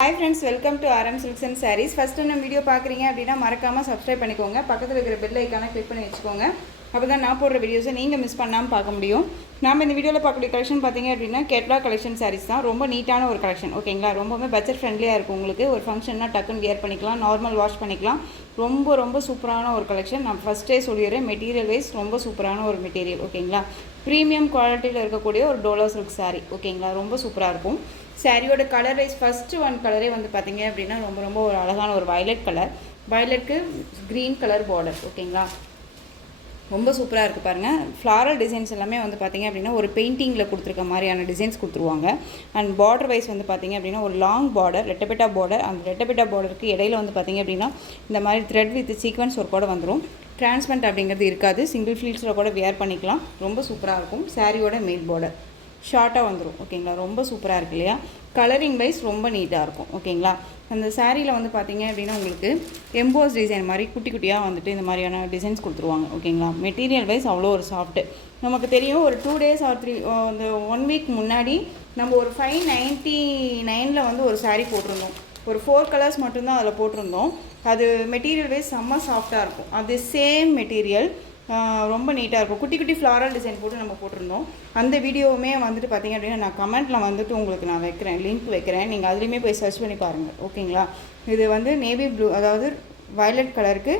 Hi friends, welcome to RM Silks and Sarees. First நம்ம video பார்க்குறீங்க அப்படின்னா மறக்காமல் சப்ஸ்கிரைப் பண்ணிக்கோங்க. பக்கத்தில் இருக்கிற பெல் ஐக்கானை கிளிக் பண்ணி வச்சுக்கோங்க. அப்போ தான் நான் போடுற வீடியோஸை நீங்கள் மிஸ் பண்ணாமல் பார்க்க முடியும். நாம் இந்த வீடியோவில் பார்க்கக்கூடிய கலெக்ஷன் பார்த்தீங்க அப்படின்னா கேட்லாக் கலெக்ஷன் சாரீஸ் தான். ரொம்ப நீட்டான ஒரு கலெக்ஷன், ஓகேங்களா? ரொம்பவே பட்ஜெட் ஃப்ரெண்ட்லியாக இருக்கும். உங்களுக்கு ஒரு ஃபங்க்ஷன்னா டக்குன்னு வியர் பண்ணிக்கலாம், நார்மல் வாஷ் பண்ணிக்கலாம். ரொம்ப சூப்பரான ஒரு கலெக்ஷன். நான் ஃபஸ்ட்டே சொல்லிடுறேன், மெட்டீரியல் வைஸ் ரொம்ப சூப்பரான ஒரு மெட்டீரியல், ஓகேங்களா? ப்ரீமியம் குவாலிட்டியில் இருக்கக்கூடிய ஒரு டோலோ சில்க் சாரீ, ஓகேங்களா? ரொம்ப சூப்பராக இருக்கும். சாரியோட கலர் வைஸ் ஃபஸ்ட்டு ஒன் கலரே வந்து பார்த்திங்க அப்படின்னா ரொம்ப ஒரு அழகான ஒரு வயலட் கலர், வயலட்க்கு க்ரீன் கலர் பார்டர், ஓகேங்களா? ரொம்ப சூப்பராக இருக்குது பாருங்கள். ஃப்ளாரல் டிசைன்ஸ் எல்லாமே வந்து பார்த்திங்க அப்படின்னா ஒரு பெயிண்டிங்கில் கொடுத்துருக்க மாதிரியான டிசைன்ஸ் கொடுத்துருவாங்க. அண்ட் பார்டர் வைஸ் வந்து பார்த்திங்க அப்படின்னா ஒரு லாங் பார்டர், ரெட்டபெட்டா பார்டர். அந்த ரெட்டபெட்டா பார்டருக்கு இடையில வந்து பார்த்திங்க அப்படின்னா இந்த மாதிரி த்ரெட் வித் சீக்வன்ஸ் ஒரு கூட வந்துடும். டிரான்ஸ்பரண்ட் அப்படிங்கிறது இருக்காது, சிங்கிள் ஃபில்ஸில் கூட வியர் பண்ணிக்கலாம். ரொம்ப சூப்பராக இருக்கும். சாரியோட மேல் பார்டர் ஷார்ட்டாக வந்துடும், ஓகேங்களா? ரொம்ப சூப்பராக இருக்குது இல்லையா? கலரிங் வைஸ் ரொம்ப நீட்டாக இருக்கும், ஓகேங்களா? அந்த சாரியில் வந்து பார்த்திங்க அப்படின்னா உங்களுக்கு எம்போஸ் டிசைன் மாதிரி குட்டி குட்டியாக வந்துட்டு இந்த மாதிரியான டிசைன்ஸ் கொடுத்துருவாங்க, ஓகேங்களா? மெட்டீரியல் வைஸ் அவ்வளோ ஒரு சாஃப்ட்டு. நமக்கு தெரியும், ஒரு 2 days ஆர் 3 இந்த 1 week முன்னாடி நம்ம ஒரு 599 வந்து ஒரு சாரீ போட்டிருந்தோம். ஒரு 4 கலர்ஸ் மட்டும்தான் அதில் போட்டிருந்தோம். அது மெட்டீரியல் வைஸ் செம்ம சாஃப்டாக இருக்கும். அது சேம் மெட்டீரியல் ரொம்ப நீட்டாக இருக்கும். குட்டி குட்டி ஃப்ளாரல் டிசைன் போட்டு நம்ம போட்டிருந்தோம். அந்த வீடியோவுமே வந்துட்டு பார்த்திங்க அப்படின்னா நான் கமெண்ட்டில் வந்துட்டு உங்களுக்கு நான் வைக்கிறேன், லிங்க் வைக்கிறேன். நீங்கள் அதுலேயுமே போய் சர்ச் பண்ணி பாருங்கள், ஓகேங்களா? இது வந்து நேவி ப்ளூ, அதாவது வயலட் கலருக்கு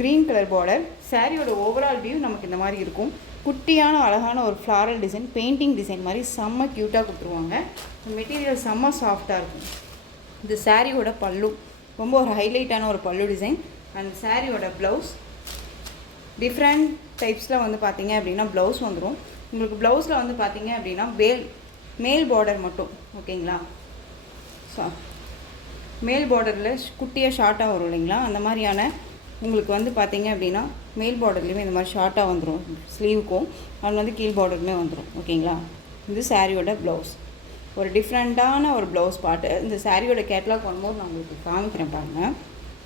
க்ரீன் கலர் பார்டர். சாரியோட ஓவரால் வியூ நமக்கு இந்த மாதிரி இருக்கும். குட்டியான அழகான ஒரு ஃப்ளாரல் டிசைன், பெயிண்டிங் டிசைன் மாதிரி செம்ம க்யூட்டாக கொடுத்துருவாங்க. மெட்டீரியல் செம்ம சாஃப்டாக இருக்கும். இது சாரியோட பல்லு, ரொம்ப ஒரு ஹைலைட்டான ஒரு பல்லு டிசைன். அண்ட் சாரியோட ப்ளவுஸ் டிஃப்ரெண்ட் டைப்ஸில் வந்து பார்த்திங்க அப்படின்னா ப்ளவுஸ் வந்துடும். உங்களுக்கு ப்ளவுஸில் வந்து பார்த்திங்க அப்படின்னா மேல் பார்டர் மட்டும், ஓகேங்களா? ஸோ மேல் பார்டரில் குட்டியாக ஷார்ட்டாக வரும் இல்லைங்களா? அந்த மாதிரியான உங்களுக்கு வந்து பார்த்திங்க அப்படின்னா மேல் பார்டர்லேயுமே இந்த மாதிரி ஷார்ட்டாக வந்துடும். ஸ்லீவுக்கும் அது வந்து கீழ் பார்டருமே வந்துடும், ஓகேங்களா? இது சாரியோட ப்ளவுஸ், ஒரு டிஃப்ரெண்ட்டான ஒரு ப்ளவுஸ் பார்ட்டு. இந்த சாரியோட கேட்லாக் வரும்போது நான் உங்களுக்கு காமிக்கிறேன் பாருங்கள்.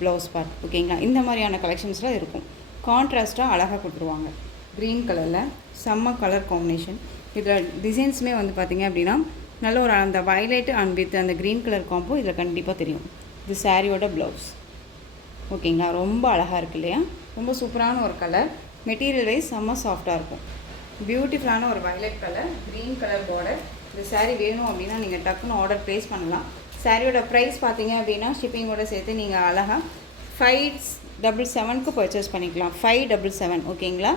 ப்ளவுஸ் பார்ட், ஓகேங்களா? இந்த மாதிரியான கலெக்ஷன்ஸில் இருக்கும். கான்ட்ராஸ்ட்டாக அழகாக கொடுத்துருவாங்க. க்ரீன் கலரில் செம்ம கலர் காம்பினேஷன். இதில் டிசைன்ஸுமே வந்து பார்த்திங்க அப்படின்னா நல்ல ஒரு அந்த வயலட் அண்ட் வித் அந்த க்ரீன் கலர் காம்போ இதில் கண்டிப்பாக தெரியும். இது சாரியோட ப்ளவுஸ், ஓகேங்களா? ரொம்ப அழகாக இருக்குது இல்லையா? ரொம்ப சூப்பரான ஒரு கலர். மெட்டீரியல் வைஸ் செம்ம சாஃப்டாக இருக்கும். பியூட்டிஃபுல்லான ஒரு violet colour, green colour border. இந்த சாரீ வேணும் அப்படின்னா நீங்கள் டக்குன்னு ஆர்டர் ப்ளேஸ் பண்ணலாம். சாரியோட ப்ரைஸ் பார்த்தீங்க அப்படின்னா ஷிப்பிங்கோடு சேர்த்து நீங்கள் அழகாக 577க்கு பர்ச்சேஸ் பண்ணிக்கலாம். 577, ஓகேங்களா?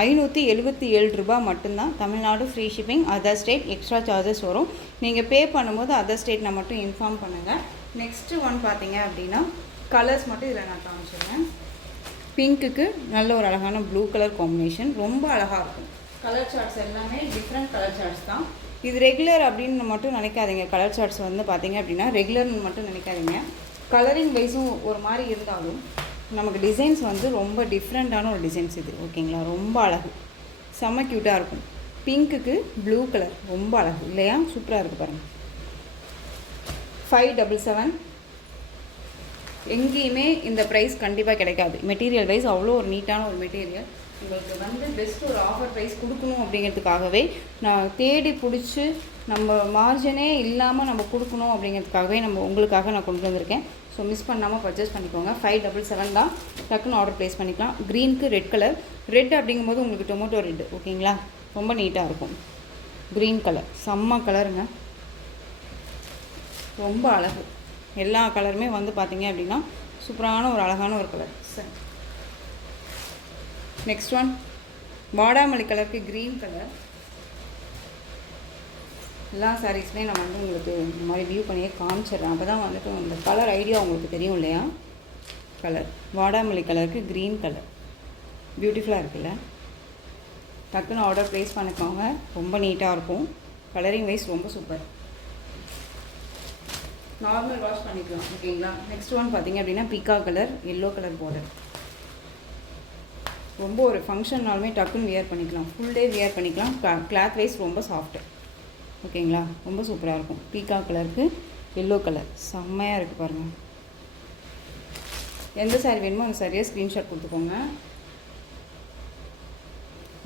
577 ரூபா மட்டும்தான். Tamil Nadu free shipping. Other state extra charges வரும். நீங்கள் பே பண்ணும்போது அதர் ஸ்டேட்டில் மட்டும் இன்ஃபார்ம் பண்ணுங்கள். நெக்ஸ்ட்டு ஒன் பார்த்தீங்க அப்படின்னா கலர்ஸ் மட்டும் இதில் நான் காமிச்சிடுறேன். பிங்க்குக்கு நல்ல ஒரு அழகான ப்ளூ கலர் காம்பினேஷன், ரொம்ப அழகாக இருக்கும். கலர் சார்ட்ஸ் எல்லாமே டிஃப்ரெண்ட் கலர் சார்ட்ஸ் தான். இது ரெகுலர் அப்படின்னு மட்டும் நினைக்காதீங்க. கலர் சார்ட்ஸ் வந்து பார்த்தீங்க அப்படின்னா ரெகுலர்னு மட்டும் நினைக்காதீங்க. கலரிங் வைஸும் ஒரு மாதிரி இருந்தாலும் நமக்கு டிசைன்ஸ் வந்து ரொம்ப டிஃப்ரெண்ட்டான ஒரு டிசைன்ஸ் இது, ஓகேங்களா? ரொம்ப அழகு, செம்ம க்யூட்டாக இருக்கும். பிங்க்குக்கு ப்ளூ கலர் ரொம்ப அழகு இல்லையா? சூப்பராக இருக்குது பாருங்கள். 577 எங்கேயுமே இந்த ப்ரைஸ் கண்டிப்பாக கிடைக்காது. மெட்டீரியல் வைஸ் அவ்வளோ ஒரு நீட்டான ஒரு மெட்டீரியல். உங்களுக்கு வந்து பெஸ்ட் ஒரு ஆஃபர் ப்ரைஸ் கொடுக்கணும் அப்படிங்கிறதுக்காகவே நான் தேடி பிடிச்சி நம்ம மார்ஜினே இல்லாமல் நம்ம கொடுக்கணும் அப்படிங்கிறதுக்காகவே உங்களுக்காக நான் கொண்டு வந்திருக்கேன். ஸோ மிஸ் பண்ணாமல் பர்ச்சேஸ் பண்ணிக்கோங்க. 577 தான். டக்குன்னு ஆர்டர் ப்ளேஸ் பண்ணிக்கலாம். க்ரீனுக்கு ரெட் கலர், ரெட் அப்படிங்கும்போது உங்களுக்கு டொமேட்டோ ரெட், ஓகேங்களா? ரொம்ப நீட்டாக இருக்கும். க்ரீன் கலர் செம்ம கலருங்க, ரொம்ப அழகு. எல்லா கலருமே வந்து பார்த்திங்க அப்படின்னா சூப்பரான ஒரு அழகான ஒரு கலர். சரி, நெக்ஸ்ட் ஒன் வாடாமல்லி கலருக்கு க்ரீன் கலர். எல்லா சாரீஸுமே நான் வந்து உங்களுக்கு இந்த மாதிரி வியூ பண்ணியே காமிச்சிடுறேன். அப்போ தான் வந்துட்டு அந்த கலர் ஐடியா உங்களுக்கு தெரியும் இல்லையா? கலர் வாடாமல்லி கலருக்கு க்ரீன் கலர் பியூட்டிஃபுல்லாக இருக்குல்ல? டக்குன்னு ஆர்டர் ப்ளேஸ் பண்ணிக்கோங்க. ரொம்ப நீட்டாக இருக்கும். கலரிங் வைஸ் ரொம்ப சூப்பர். நார்மல் வாஷ் பண்ணிக்கலாம், ஓகேங்களா? நெக்ஸ்ட் ஒன் பார்த்திங்க அப்படின்னா பீக்கா கலர், எல்லோ கலர் பார்டர். ரொம்ப ஒரு ஃபங்க்ஷன்னாலுமே டக்குன்னு வியர் பண்ணிக்கலாம், ஃபுல் டே வியர் பண்ணிக்கலாம். கிளாத் வைஸ் ரொம்ப சாஃப்ட்டு, ஓகேங்களா? ரொம்ப சூப்பராக இருக்கும். பீக்கா கலருக்கு எல்லோ கலர் செம்மையாக இருக்குது பாருங்கள். எந்த சாரீ வேணுமோ அந்த சாரியாக ஸ்க்ரீன்ஷாட் கொடுத்துக்கோங்க.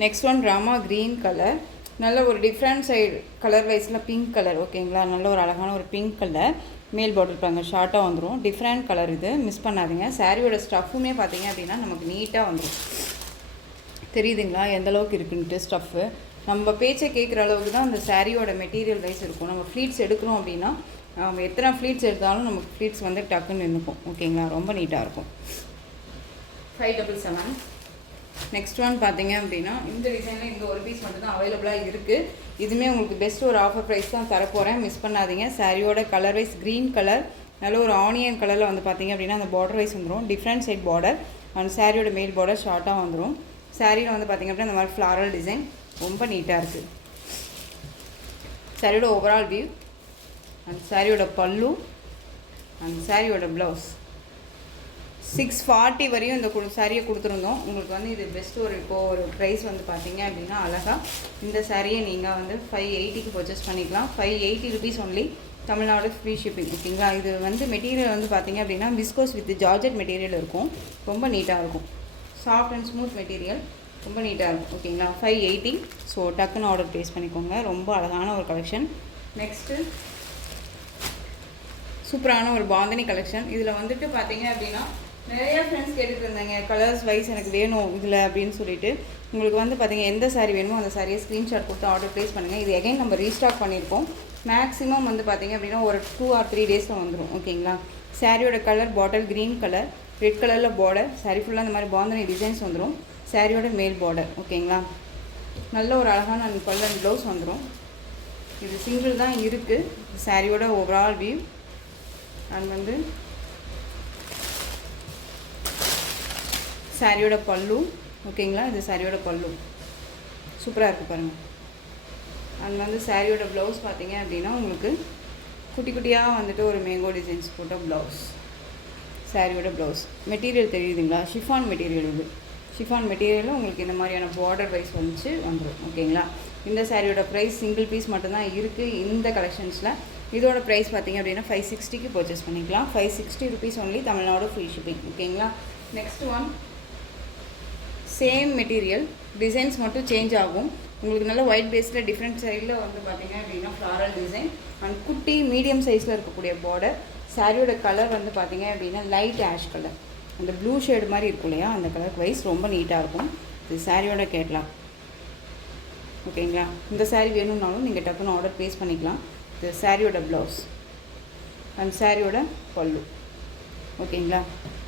Next one Rama green colour, நல்ல ஒரு டிஃப்ரெண்ட் சைடு கலர் வைஸில் பிங்க் கலர், ஓகேங்களா? நல்ல ஒரு அழகான ஒரு பிங்க் கலர். மேல் பார்டர் பாருங்க ஷார்ட்டாக வந்துடும். டிஃப்ரெண்ட் கலர் இது, மிஸ் பண்ணாதீங்க. சாரியோட ஸ்டஃப்புமே பார்த்தீங்க அப்படின்னா நமக்கு நீட்டாக வந்துடும். தெரியுதுங்களா எந்த அளவுக்கு இருக்குன்ட்டு ஸ்டஃப்பு. நம்ம பேச்சை கேட்குற அளவுக்கு தான் அந்த சாரியோட மெட்டீரியல் வைஸ் இருக்கும். நம்ம ஃப்ளீட்ஸ் எடுக்கிறோம் அப்படின்னா நம்ம எத்தனை ஃப்ளீட்ஸ் எடுத்தாலும் நமக்கு ஃப்ளீட்ஸ் வந்து டக்குன்னு நின்றுக்கும். ஓகேங்களா, ரொம்ப நீட்டாக இருக்கும். 577. நெக்ஸ்ட் ஒன் பார்த்தீங்க அப்படின்னா இந்த டிசைனில் இந்த ஒரு பீஸ் மட்டும் தான் அவைலபிளாக இருக்குது. இதுவுமே உங்களுக்கு பெஸ்ட் ஒரு ஆஃபர் ப்ரைஸ் தான் தரப்போகிறேன், மிஸ் பண்ணாதீங்க. சாரியோட கலர் வைஸ் க்ரீன் கலர், நல்ல ஒரு ஆனியன் கலரில் வந்து பார்த்தீங்க அப்படின்னா அந்த பார்டர் வைஸ் வந்துடும். டிஃப்ரெண்ட் சைட் பார்டர் அந்த சாரியோட மேல் பார்டர் ஷார்ட்டாக வந்துடும். சாரியில் வந்து பார்த்திங்க அப்படின்னா இந்த மாதிரி ஃப்ளாரல் டிசைன் ரொம்ப நீட்டாக இருக்குது. சாரியோட ஓவரால் வியூ, அந்த சாரியோட பல்லு, அந்த சாரியோட ப்ளவுஸ். 640 வரையும் இந்த சாரியை கொடுத்துருந்தோம். உங்களுக்கு வந்து இது பெஸ்ட் ஒரு இப்போது ஒரு ப்ரைஸ் வந்து பார்த்தீங்க அப்படின்னா அழகாக இந்த சாரியை நீங்கள் வந்து 580க்கு பர்ச்சேஸ் பண்ணிக்கலாம். 580 rupees only, Tamil Nadu free shipping. ஓகேங்களா, இது வந்து மெட்டீரியல் வந்து பார்த்திங்க அப்படின்னா விஸ்கோஸ் வித் ஜார்ஜெட் மெட்டீரியல் இருக்கும். ரொம்ப நீட்டாக இருக்கும். சாஃப்ட் அண்ட் ஸ்மூத் மெட்டீரியல், ரொம்ப நீட்டாக இருக்கும். ஓகேங்களா, 580. ஸோ டக்குன்னு ஆர்டர் ப்ளேஸ் பண்ணிக்கோங்க. ரொம்ப அழகான ஒரு கலெக்ஷன். நெக்ஸ்ட்டு சூப்பரான ஒரு பாந்தினி கலெக்ஷன். இதில் வந்துட்டு பார்த்தீங்க அப்படின்னா நிறையா ஃப்ரெண்ட்ஸ் கேட்டுட்டு இருந்தாங்க கலர்ஸ் வைஸ் எனக்கு வேணும் இதில் அப்படின்னு சொல்லிட்டு. உங்களுக்கு வந்து பார்த்தீங்க எந்த சாரீ வேணுமோ அந்த சாரியை ஸ்க்ரீன்ஷாட் கொடுத்து ஆர்டர் ப்ளேஸ் பண்ணுங்கள். இது எகைன் நம்ம ரீஸ்டாக் பண்ணியிருக்கோம். மேக்ஸிமம் வந்து பார்த்தீங்க அப்படின்னா ஒரு 2 or 3 டேஸில் வந்துடும். ஓகேங்களா, சாரியோட colour bottle green colour, red கலரில் பார்டர், சாரி ஃபுல்லாக இந்த மாதிரி பாந்தினி டிசைன்ஸ் வந்துடும். சாரியோட மேல் பார்டர். ஓகேங்களா, நல்ல ஒரு அழகான பல்லு அண்ட் ப்ளவுஸ் வந்துடும். இது சிங்கிள் தான் இருக்குது. சாரியோட ஓவரால் வியூ அண்ட் வந்து சாரியோட பல்லு. ஓகேங்களா, இது சாரியோட பல்லு சூப்பராக இருக்குது பாருங்கள். அண்ட் வந்து சாரியோட ப்ளவுஸ் பார்த்தீங்க அப்படின்னா உங்களுக்கு குட்டி குட்டியாக வந்துட்டு ஒரு மேங்கோ டிசைன்ஸ் போட்ட ப்ளவுஸ். சாரியோட ப்ளவுஸ் மெட்டீரியல் தெரியுதுங்களா, ஷிஃபான் மெட்டீரியல். இது ஷிஃபான் மெட்டீரியலில் உங்களுக்கு இந்த மாதிரியான பார்டர் வைஸ் வந்துடும். ஓகேங்களா, இந்த சாரியோட ப்ரைஸ் சிங்கிள் பீஸ் மட்டும்தான் இருக்குது இந்த கலெக்ஷன்ஸில். இதோட ப்ரைஸ் பார்த்திங்க அப்படின்னா 560க்கு பர்ச்சேஸ் பண்ணிக்கலாம். 560 rupees only, Tamil Nadu free shipping. ஓகேங்களா, next one same material, designs மட்டும் சேஞ்ச் ஆகும். உங்களுக்கு நல்ல ஒயிட் பேஸில் டிஃப்ரெண்ட் சைடில் வந்து பார்த்திங்க அப்படின்னா ஃப்ளாரல் டிசைன் அண்ட் குட்டி மீடியம் சைஸில் இருக்கக்கூடிய பார்டர். சாரியோட கலர் வந்து பார்த்திங்க அப்படின்னா லைட் ஆஷ் கலர், அந்த ப்ளூ ஷேடு மாதிரி இருக்கும் இல்லையா, அந்த கலர் வைஸ் ரொம்ப நீட்டாக இருக்கும். இது சாரியோட கேட்லாம். ஓகேங்களா, இந்த சாரீ வேணும்னாலும் நீங்கள் டக்குன்னு ஆர்டர் ப்ளேஸ் பண்ணிக்கலாம். இது சாரியோட ப்ளவுஸ் அண்ட் சாரியோட பல்லு. ஓகேங்களா,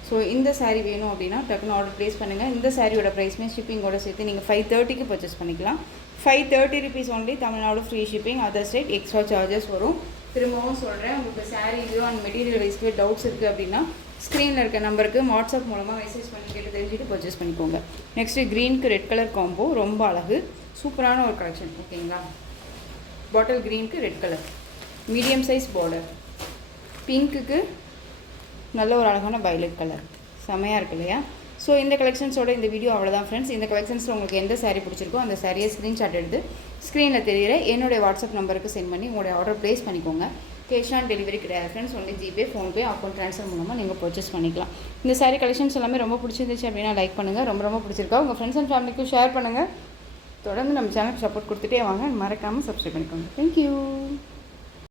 ஸோ இந்த சாரீ வேணும் அப்படின்னா டக்குன்னு ஆர்டர் ப்ளேஸ் பண்ணுங்கள். இந்த சாரியோட ப்ரைஸ்மே ஷிப்பிங்கோட சேர்த்து நீங்கள் 530க்கு பர்ச்சேஸ் பண்ணிக்கலாம். 530 rupees only, Tamil Nadu free shipping. Other state extra charges வரும். திரும்பவும் சொல்கிறேன், உங்களுக்கு சாரீலையோ அண்ட் மெட்டீரியல் வைஸ்லேயோ டவுட்ஸ் இருக்குது அப்படின்னா ஸ்க்ரீனில் இருக்க நம்பருக்கு வாட்ஸ்அப் மூலமாக மெசேஜ் பண்ணி கேட்டு தெரிஞ்சுட்டு பர்ச்சேஸ் பண்ணிக்கோங்க. நெக்ஸ்ட்டு க்ரீனுக்கு ரெட் கலர் காம்போ, ரொம்ப அழகு, சூப்பரான ஒரு கலெக்ஷன். ஓகேங்களா, பாட்டில் க்ரீனுக்கு red colour, medium size border, பிங்க்குக்கு நல்ல ஒரு அழகான வயலட் கலர், செமையாக இருக்கு இல்லையா. ஸோ இந்த கலெக்ஷன்ஸோட இந்த வீடியோ அவ்வளோதான் ஃப்ரெண்ட்ஸ். இந்த கலெக்ஷன்ஸில் உங்களுக்கு எந்த சாரீ பிடிச்சிருக்கோ அந்த சாரியை ஸ்க்ரீன்ஷாட் எடுத்து ஸ்க்ரீனில் தெரிகிற என்னுடைய வாட்ஸ்அப் நம்பருக்கு சென்ட் பண்ணி உங்களுடைய ஆர்டர் ப்ளேஸ் பண்ணிக்கோங்க. கேஷ் ஆன் டெலிவரி கிடையாது friends, only GPay, PhonePe, account transfer மூலமாக நீங்கள் பர்ச்சேஸ் பண்ணிக்கலாம். இந்த சாரீ கலெக்ஷன்ஸ் எல்லாமே ரொம்ப பிடிச்சிருந்துச்சு அப்படின்னா லைக் பண்ணுங்கள். ரொம்ப பிடிச்சிருக்கா உங்கள் ஃப்ரெண்ட்ஸ் அண்ட் ஃபேமிலிக்கும் ஷேர் பண்ணுங்கள். தொடர்ந்து நம்ம சேனலுக்கு சப்போர்ட் கொடுத்துட்டே வாங்க. மறக்காமல் சப்ஸ்கிரைப் பண்ணிக்கோங்க. தேங்க்யூ.